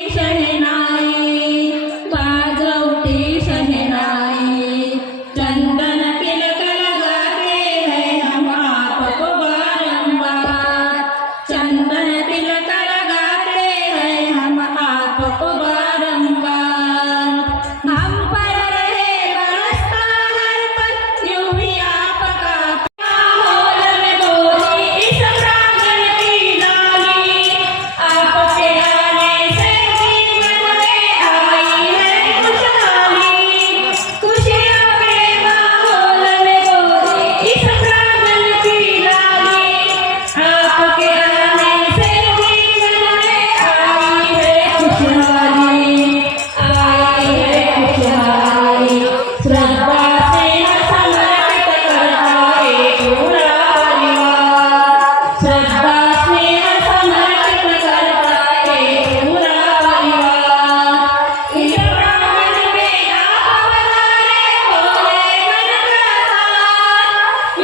शहनाई बाजौटी शहनाई चंदन तिलक लगाते हैं हम आपको बारंबार। चंदन तिलक लगाते हैं हम आपको बारंबार। हम पर रहे बरसता हर पल यूं ही आपका माहौल में गोरी इस प्रांगण की डाली। आपके आने से जीवन में आई है खुशहाली। खुशियों के माहौल में गोरी इस प्रांगण की डाली। आपके आने से जीवन में आई है खुशहाली। आई है खुशहाली। श्रद्धा से समर्पित करता है पूरा परिवार। श्रद्धा से समर्पित करता है पूरा परिवार। इस प्रांगण में आप पधारे भोले मन का द्वार।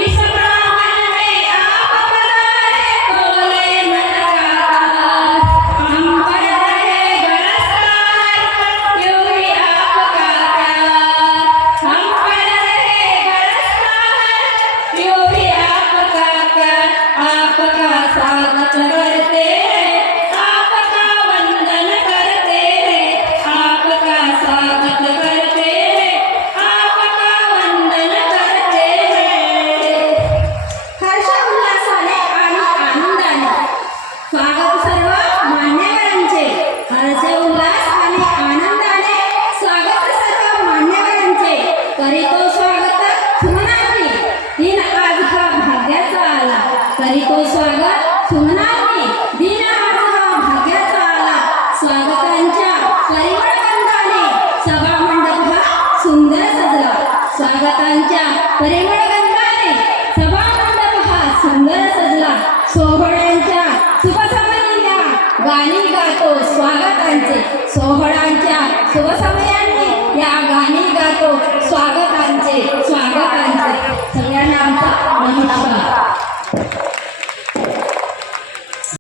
इस प्रांगण में आप पधारे भोले मन का द्वार। हम पर रहे बरसता हर पल यूं ही आपका प्यार। हम पर रहे बरसता हर पल यूं ही आपका प्यार। आपका स्वागत करते हैं, आपका वंदन करते हैं। आपका स्वागत करते हैं, आपका वंदन करते हैं। हर्ष उल्हासाने आणि आनंदाने स्वागत सर्व मान्यवरांचे। हर्ष उल्हास आणि आनंदाने स्वागत सर्व मान्यवरांचे। करीतो स्वागत सुमनार्थी दिन आज हा भाग्याचा आला। करीतो स्वागत सुमनार्थी दिन आज हा भाग्याचा आला। स्वागतांच्या परिमळगंधाने सभा मंडप हा सुंदर सजला। स्वागतांच्या परिमळगंधाने सभा मंडप हा सुंदर सजला। सोहळ्यांच्या शुभ समयी गाणी गातो स्वागतांचे। सोहळ्यांच्या शुभ समयांनी या गाणी गातो स्वागत